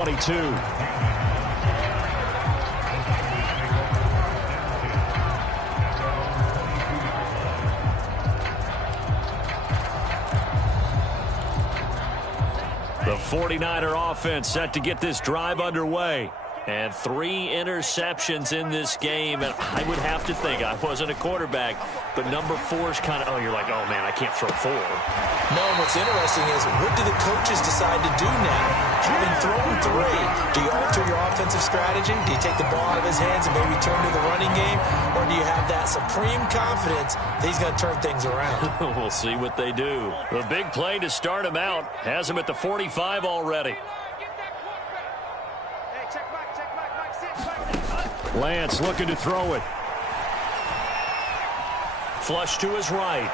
22. The 49er offense set to get this drive underway. And 3 interceptions in this game. And I would have to think, I wasn't a quarterback, but number 4 is kind of, you're like, oh, man, I can't throw 4. No, what's interesting is, what do the coaches decide to do now? Having thrown 3, do you alter your offensive strategy? Do you take the ball out of his hands and maybe turn to the running game? Or do you have that supreme confidence that he's going to turn things around? We'll see what they do. The big play to start him out has him at the 45 already. Lance looking to throw it. Flush to his right.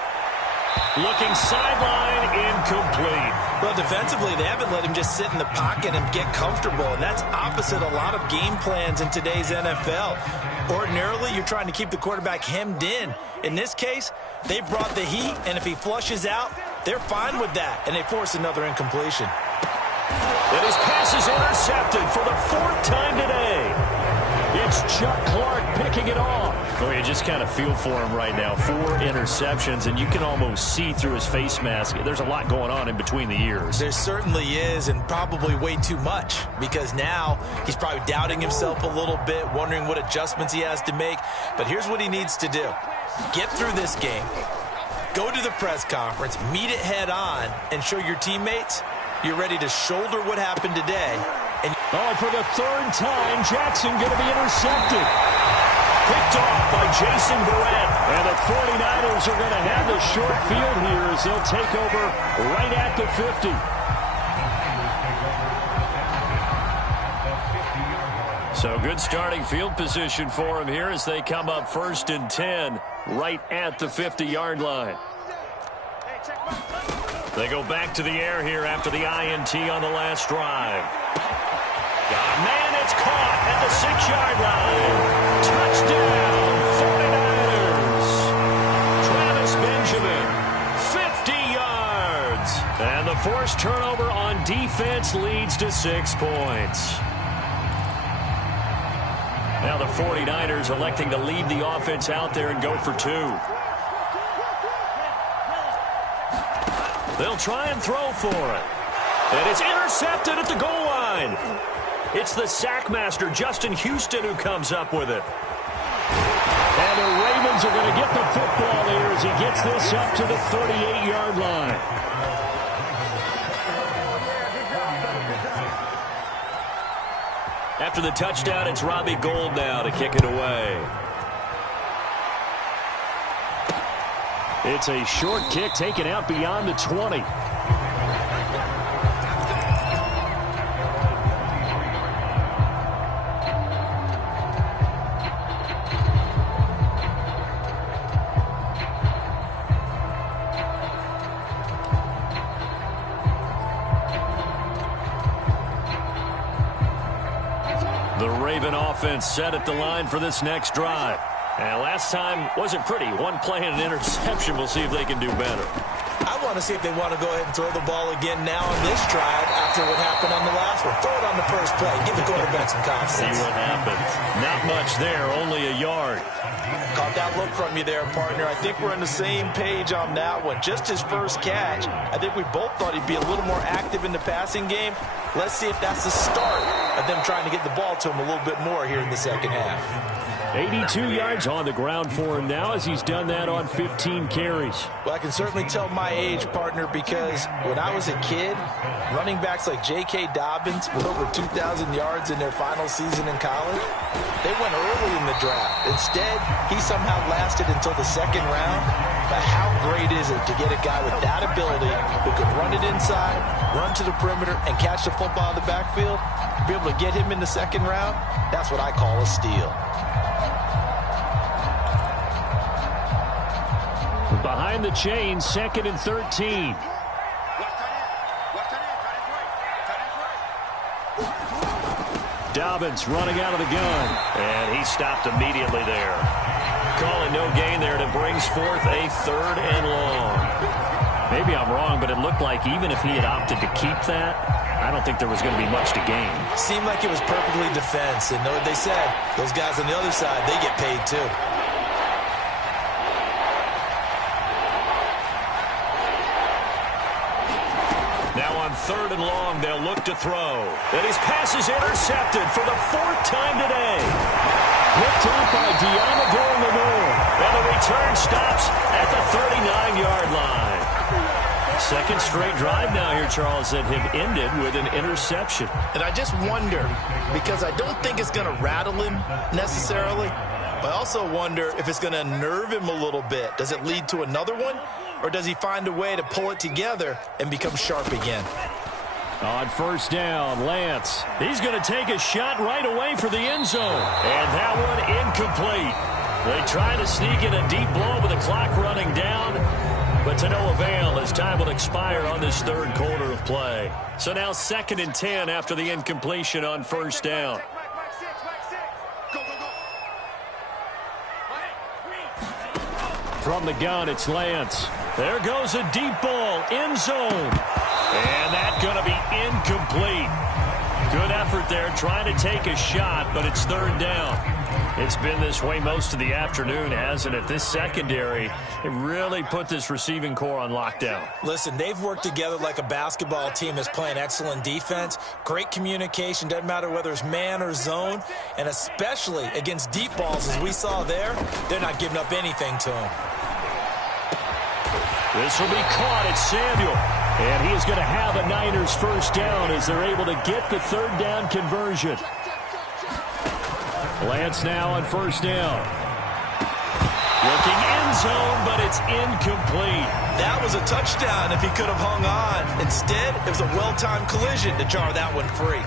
Looking sideline, incomplete. Well, defensively, they haven't let him just sit in the pocket and get comfortable, and that's opposite a lot of game plans in today's NFL. Ordinarily, you're trying to keep the quarterback hemmed in. In this case, they brought the heat, and if he flushes out, they're fine with that, and they force another incompletion. And his pass is intercepted for the 4th time today. It's Chuck Clark picking it off. Oh, you just kind of feel for him right now. 4 interceptions, and you can almost see through his face mask. There's a lot going on in between the ears. There certainly is, and probably way too much, because now he's probably doubting himself a little bit, wondering what adjustments he has to make. But here's what he needs to do. Get through this game. Go to the press conference, meet it head on, and show your teammates you're ready to shoulder what happened today. And for the 3rd time, Jackson going to be intercepted. Picked off by Jason Verrett. And the 49ers are going to have the short field here as they'll take over right at the 50. So good starting field position for him here as they come up 1st and 10 right at the 50-yard line. They go back to the air here after the INT on the last drive. Man, it's caught at the 6-yard line. Touchdown, 49ers. Travis Benjamin, 50 yards. And the forced turnover on defense leads to 6 points. Now the 49ers electing to leave the offense out there and go for 2. They'll try and throw for it. And it's intercepted at the goal line. It's the sackmaster, Justin Houston, who comes up with it. And the Ravens are going to get the football here as he gets this up to the 38-yard line. After the touchdown, it's Robbie Gould now to kick it away. It's a short kick taken out beyond the 20. The Raven offense set at the line for this next drive. And last time wasn't pretty. 1 play and an interception. We'll see if they can do better. I want to see if they want to go ahead and throw the ball again now on this drive after what happened on the last one. Throw it on the first play. Give the quarterback some confidence. See what happens. Not much there. Only a yard. Caught that look from you there, partner. I think we're on the same page on that one. Just his first catch. I think we both thought he'd be a little more active in the passing game. Let's see if that's the start of them trying to get the ball to him a little bit more here in the second half. 82 yards on the ground for him now as he's done that on 15 carries. Well, I can certainly tell my age, partner, because when I was a kid, running backs like J.K. Dobbins with over 2,000 yards in their final season in college, they went early in the draft. Instead, he somehow lasted until the 2nd round. But how great is it to get a guy with that ability who could run it inside, run to the perimeter, and catch the football in the backfield? To be able to get him in the 2nd round, that's what I call a steal. Behind the chain, 2nd and 13. Dobbins running out of the gun. And he stopped immediately there. Calling no gain there, and it brings forth a 3rd and long. Maybe I'm wrong, but it looked like even if he had opted to keep that, I don't think there was going to be much to gain. Seemed like it was perfectly defense. And know what they said? Those guys on the other side, they get paid too. Now on 3rd and long, they'll look to throw. And his pass is intercepted for the 4th time today. Picked up by Deommodore Lenoir. And the return stops at the 39-yard line. Second straight drive now here, Charles, that have ended with an interception. And I just wonder, because I don't think it's going to rattle him necessarily, but I also wonder if it's going to nerve him a little bit. Does it lead to another one? Or does he find a way to pull it together and become sharp again? On 1st down, Lance. He's going to take a shot right away for the end zone. And that one incomplete. They try to sneak in a deep blow with the clock running down, but to no avail as time will expire on this 3rd quarter of play. So now 2nd and 10 after the incompletion on 1st down. From the gun, it's Lance. There goes a deep ball, end zone. And that's going to be incomplete. Good effort there, trying to take a shot, but it's 3rd down. It's been this way most of the afternoon, hasn't it? This secondary, it really put this receiving core on lockdown. Listen, they've worked together like a basketball team that's playing excellent defense. Great communication, doesn't matter whether it's man or zone. And especially against deep balls, as we saw there, they're not giving up anything to them. This will be caught. It's Samuel. And he is going to have a Niners 1st down as they're able to get the 3rd down conversion. Lance now on 1st down. Looking end zone, but it's incomplete. That was a touchdown if he could have hung on. Instead, it was a well-timed collision to jar that one free.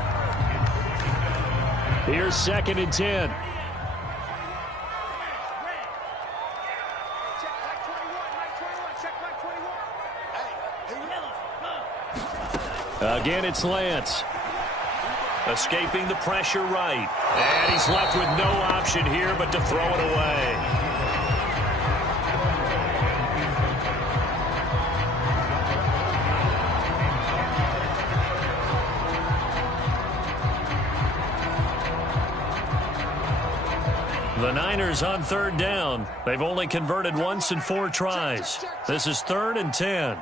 Here's 2nd and 10. Again, it's Lance. Escaping the pressure right. And he's left with no option here but to throw it away. The Niners on 3rd down. They've only converted once in 4 tries. This is 3rd and 10.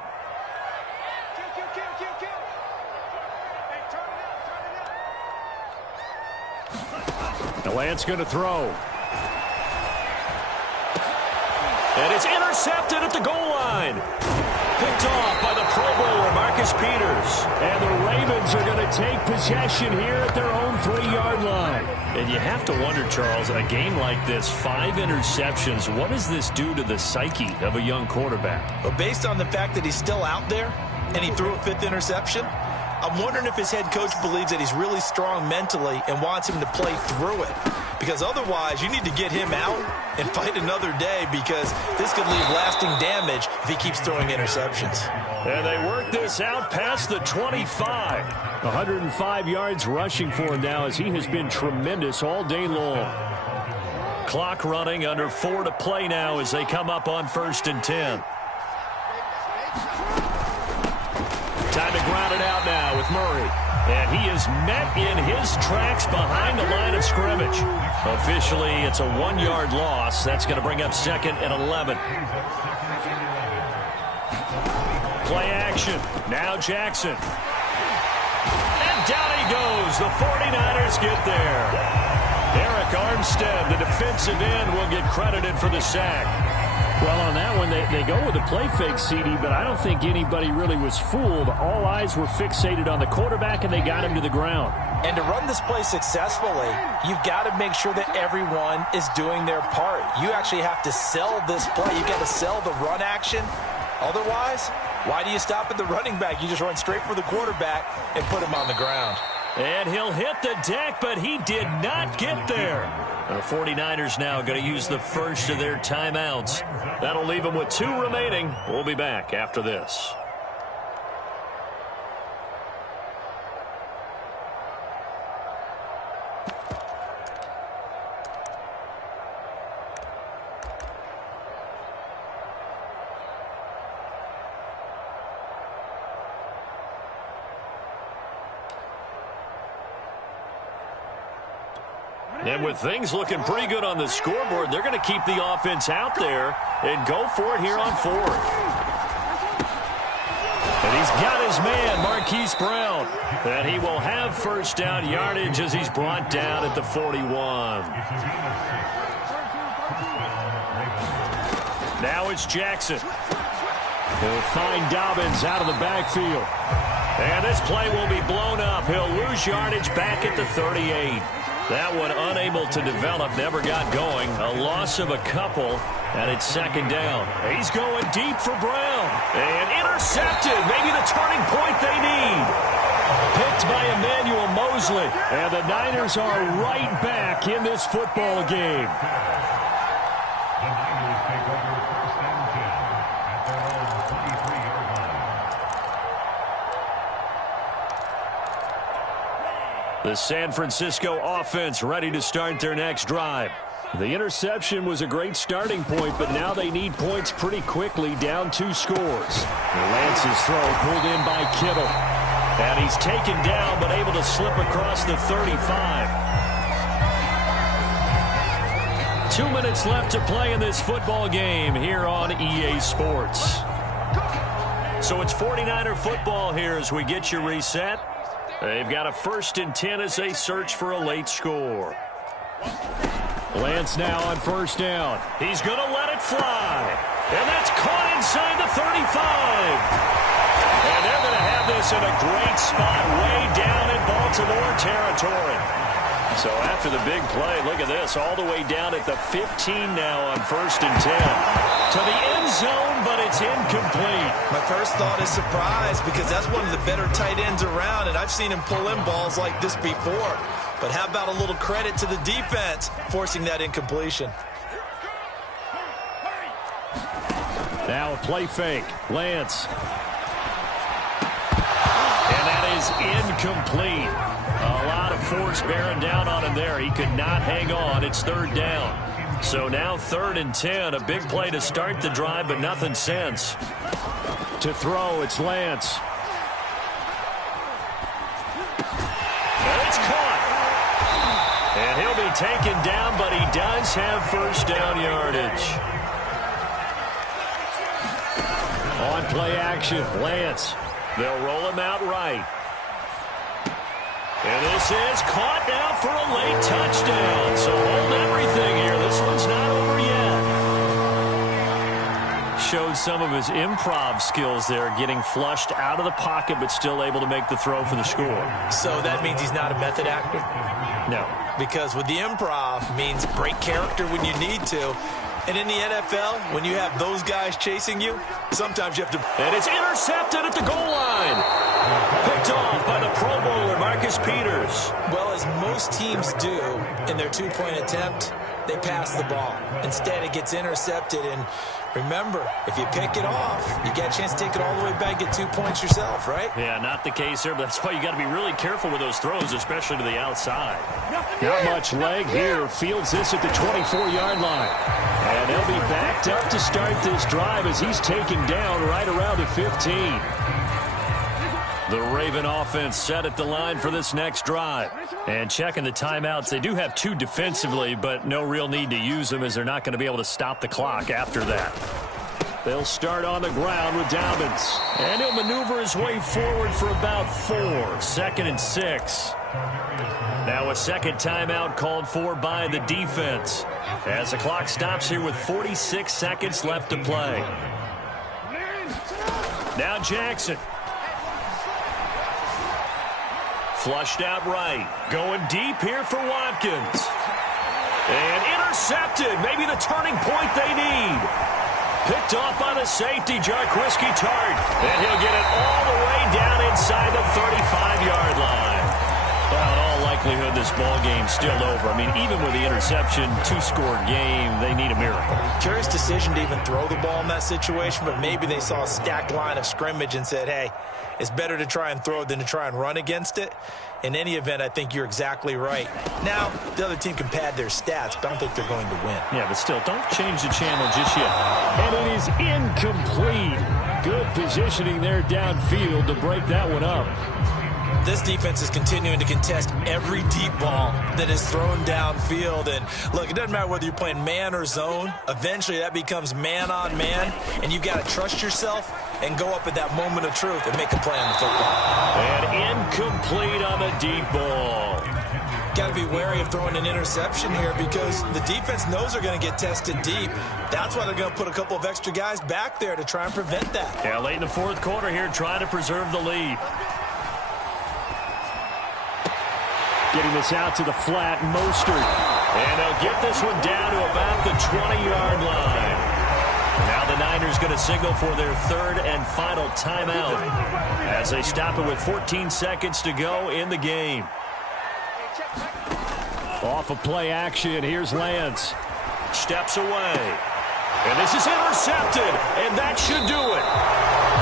Lance going to throw. And it's intercepted at the goal line. Picked off by the Pro Bowler, Marcus Peters. And the Ravens are going to take possession here at their own 3-yard line. And you have to wonder, Charles, a game like this, 5 interceptions, what does this do to the psyche of a young quarterback? Well, based on the fact that he's still out there and he threw a 5th interception, I'm wondering if his head coach believes that he's really strong mentally and wants him to play through it. Because otherwise, you need to get him out and fight another day, because this could leave lasting damage if he keeps throwing interceptions. And they work this out past the 25. 105 yards rushing for him now, as he has been tremendous all day long. Clock running, under 4 to play now as they come up on 1st and 10. Time to ground it out now with Murray. And he is met in his tracks behind the line of scrimmage. Officially, it's a 1-yard loss. That's going to bring up 2nd and 11. Play action. Now Jackson. And down he goes. The 49ers get there. Eric Armstead, the defensive end, will get credited for the sack. Well, on that one, they go with the play fake, CD, but I don't think anybody really was fooled. All eyes were fixated on the quarterback, and they got him to the ground. And to run this play successfully, you've got to make sure that everyone is doing their part. You actually have to sell this play. You've got to sell the run action. Otherwise, why do you stop at the running back? You just run straight for the quarterback and put him on the ground. And he'll hit the deck, but he did not get there. The 49ers now going to use the first of their timeouts. That'll leave them with 2 remaining. We'll be back after this. And with things looking pretty good on the scoreboard, they're going to keep the offense out there and go for it here on fourth. And he's got his man, Marquise Brown. And he will have first down yardage as he's brought down at the 41. Now it's Jackson. He'll find Dobbins out of the backfield. And this play will be blown up. He'll lose yardage back at the 38. That one unable to develop, never got going. A loss of a couple, and it's second down. He's going deep for Brown. And intercepted. Maybe the turning point they need. Picked by Emmanuel Mosley. And the Niners are right back in this football game. The San Francisco offense ready to start their next drive. The interception was a great starting point, but now they need points pretty quickly, down 2 scores. Lance's throw pulled in by Kittle. And he's taken down, but able to slip across the 35. 2 minutes left to play in this football game here on EA Sports. So it's 49er football here as we get you reset. They've got a 1st and 10 as they search for a late score. Lance now on first down. He's going to let it fly. And that's caught inside the 35. And they're going to have this in a great spot way down in Baltimore territory. So after the big play, look at this, all the way down at the 15 now on 1st and 10. To the end zone, but it's incomplete. My first thought is surprise because that's one of the better tight ends around, and I've seen him pull in balls like this before. But how about a little credit to the defense forcing that incompletion? Now a play fake. Lance. And that is incomplete. A lot of force bearing down on him there. He could not hang on. It's 3rd down. So now 3rd and 10. A big play to start the drive, but nothing since. To throw, it's Lance. And it's caught. And he'll be taken down, but he does have first down yardage. On play action, Lance. They'll roll him out right. And this is caught now for a late touchdown. So hold everything here. This one's not over yet. Showed some of his improv skills there, getting flushed out of the pocket, but still able to make the throw for the score. So that means he's not a method actor? No. Because with the improv means break character when you need to. And in the NFL, when you have those guys chasing you, sometimes you have to... And it's intercepted at the goal line. Picked off by the Pro Bowler, Marcus Peters. Well, as most teams do in their 2-point attempt, they pass the ball. Instead, it gets intercepted. And remember, if you pick it off, you get a chance to take it all the way back, get 2 points yourself, right? Yeah, not the case here, but that's why you got to be really careful with those throws, especially to the outside. Not much leg here. Fields this at the 24-yard line. And they'll be backed up to start this drive as he's taken down right around the 15. The Raven offense set at the line for this next drive. And checking the timeouts, they do have 2 defensively, but no real need to use them as they're not going to be able to stop the clock after that. They'll start on the ground with Dobbins. And he'll maneuver his way forward for about 4. 2nd and 6. Now a second timeout called for by the defense as the clock stops here with 46 seconds left to play. Now Jackson. Flushed out right. Going deep here for Watkins. And intercepted. Maybe the turning point they need. Picked off by the safety, Jarquiski Tart. And he'll get it all the way down inside the 35-yard line. Well, in all likelihood, this ball game's still over. I mean, even with the interception, 2-score game, they need a miracle. Curious decision to even throw the ball in that situation, but maybe they saw a stacked line of scrimmage and said, hey, it's better to try and throw than to try and run against it. In any event, I think you're exactly right. Now, the other team can pad their stats, but I don't think they're going to win. Yeah, but still, don't change the channel just yet. And it is incomplete. Good positioning there downfield to break that one up. this defense is continuing to contest every deep ball that is thrown downfield. And look, it doesn't matter whether you're playing man or zone. Eventually that becomes man on man, and you've got to trust yourself and go up at that moment of truth and make a play on the football. And incomplete on the deep ball. Got to be wary of throwing an interception here because the defense knows they're going to get tested deep. That's why they're going to put a couple of extra guys back there to try and prevent that. Yeah, late in the fourth quarter here, trying to preserve the lead. Getting this out to the flat, Mostert. And they'll get this one down to about the 20-yard line. Now the Niners going to signal for their third and final timeout as they stop it with 14 seconds to go in the game. Off of play action, here's Lance. Steps away. And this is intercepted, and that should do it.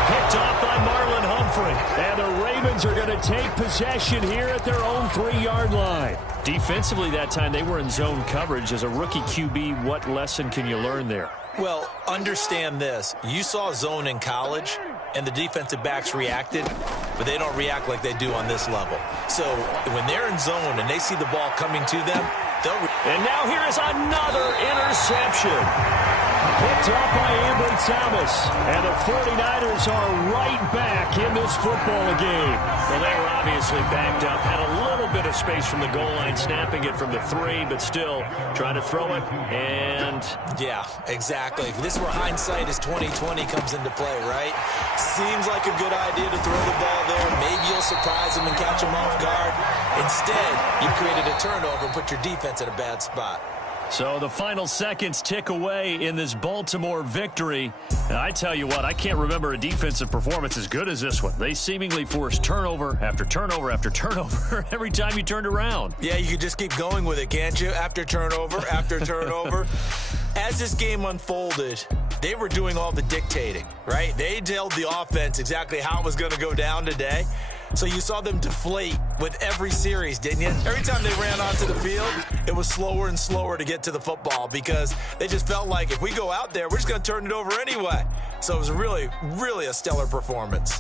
Picked off by Marlon Humphrey. And the Ravens are going to take possession here at their own 3-yard line. Defensively that time, they were in zone coverage. As a rookie QB, what lesson can you learn there? Well, understand this. You saw zone in college, and the defensive backs reacted, but they don't react like they do on this level. So when they're in zone and they see the ball coming to them, they'll... And now here is another interception. Picked up by Ambry Thomas. And the 49ers are right back in this football game. Well, they were obviously backed up. Had a little bit of space from the goal line, snapping it from the 3, but still trying to throw it. And... yeah, exactly. This is where hindsight is 20/20 comes into play, right? Seems like a good idea to throw the ball there. Maybe you'll surprise them and catch them off guard. Instead, you created a turnover and put your defense in a bad spot. So the final seconds tick away in this Baltimore victory. And I tell you what, I can't remember a defensive performance as good as this one. They seemingly forced turnover after turnover after turnover every time you turned around. Yeah, you could just keep going with it, can't you? After turnover, after turnover. As this game unfolded, they were doing all the dictating, right? They told the offense exactly how it was going to go down today. So you saw them deflate with every series, didn't you? Every time they ran onto the field, it was slower and slower to get to the football because they just felt like if we go out there, we're just going to turn it over anyway. So it was really, really a stellar performance.